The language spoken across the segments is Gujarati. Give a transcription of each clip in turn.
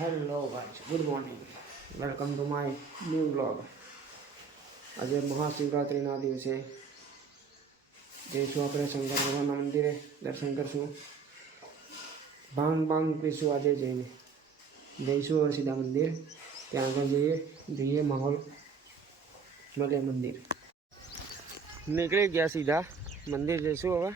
Hello guys, good morning, welcome to my new blog. આજે મહાશિવરાત્રિના દિવસે જઈશું આપણે શંકર ભગવાનના મંદિરે, દર્શન કરશું, ભાંગ પીશું. આજે જઈને જઈશું હવે સીધા મંદિર, ત્યાં આગળ જઈએ માહોલ મળે. મંદિર નીકળી ગયા, સીધા મંદિર જઈશું હવે.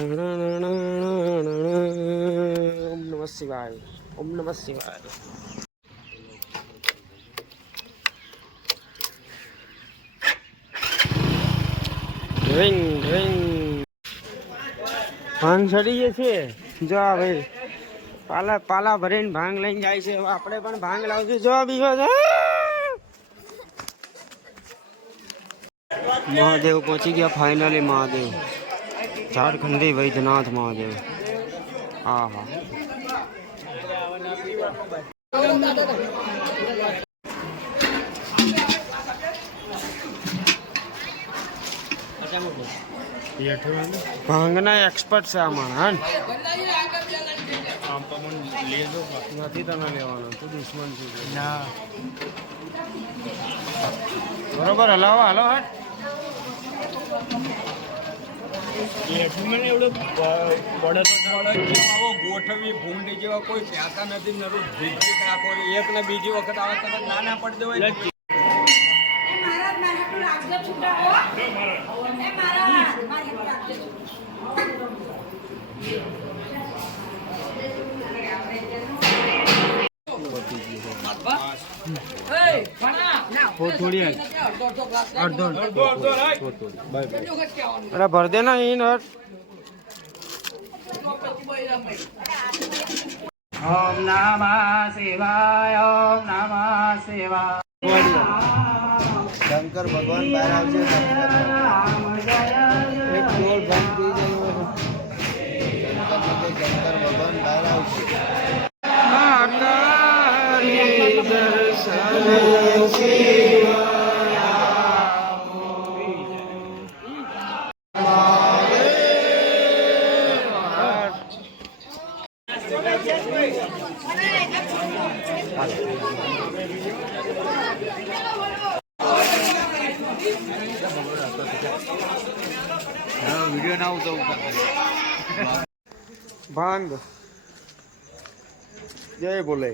ઓમ નમઃ શિવાય, ઓમ નમઃ શિવાય. ભાંગ ચડી ગઈ છે. જો ભાઈ પાલા ભરીને ભાંગ લઈને જાય છે. આપણે પણ ભાંગ લાવશું. જો બીજો છે. મહાદેવ પહોંચી ગયા ફાઇનલી. મહાદેવ, ઝારખંડી વૈદ્યનાથ મહાદેવ. હા હા, ભાંગના એક્સપર્ટ છે આમાં. હા, નથી તને લેવાનો, તું દુશ્મન છે. ના બરોબર, હલાવો હાલો. હટ ગોઠવી ભૂંડી જેવા કોઈ પ્યાસા નથી. નરું રાખો એક ને બીજી વખત આવે તો નાના પડી દેવાય. અરે ભર દે ના ઈન. ઓમ નમઃ શિવાય, ઓમ નમઃ શિવાય. શંકર ભગવાન બહાર આવશે. એક ગોળ ભંગ થઈ ગયો. શંકર ભગવાન બહાર આવશે. વિડીયો ના ઉતો ભાંગ. જય બોલે.